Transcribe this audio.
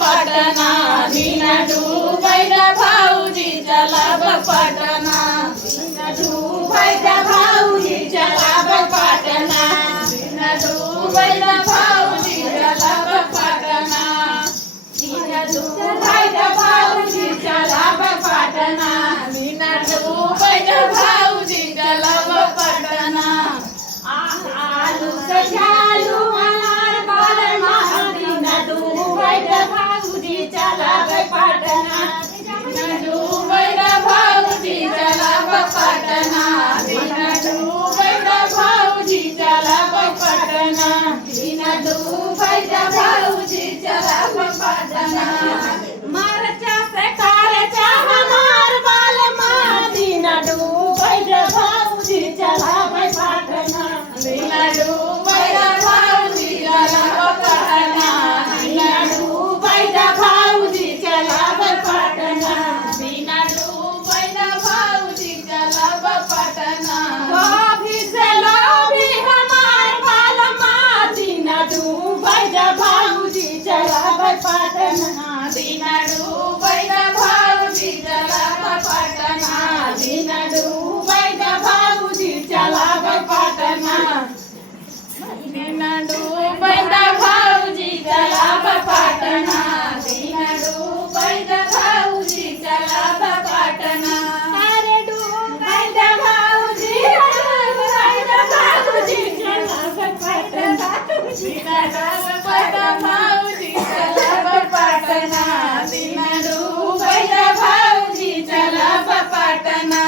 पाटणा मीना डुबायला भाऊजीच्या लाभ पाटणा मीना डुबायला भाऊजीच्या लाभ पाटणा मीना डुबायला भाऊजीच्या लाभ पाटणा मीना डुबायला भाऊजीच्या लाभ पाटणा मीना डुबायला भाऊजीच्या लाभ पाटणा आलू सजालू हमार बाल मीना डुबायला भाऊजीच्या लाभ पाटणा मीना डुबायला भाऊजीच्या लाभ पाटणा मीना डुबायला भाऊजीच्या लाभ पाटणा मीना डुबायला भाऊजीच्या लाभ पाटणा मारच्या सकारच्या हमार बाल मीना डुबायला भाऊजीच्या लाभ पाटणा मीना डुबायला भाऊजीच्या लाभ पाटणा मीना डुबायला भाऊजीच्या लाभ पाटणा मीना डुबायला भाऊजीच्या लाभ पाटणा लोभी हमार बाल मीना डुबायला भाऊजीच्या लाभ पाटणा मीना डुबायला भाऊजीच्या लाभ पाटणा मीना डुबायला भाऊजीच्या लाभ पाटणा मीना डुबायला भाऊजीच्या लाभ पाटणा मीना डुबायला भाऊजीच्या लाभ पाटणा अरे डुबायला भाऊजी डुबायला भाऊजीच्या लाभ पाटणा मीना डुबायला भाऊजीच्या लाभ पाटणा मीना डुबायला भाऊजीच्या लाभ पाटणा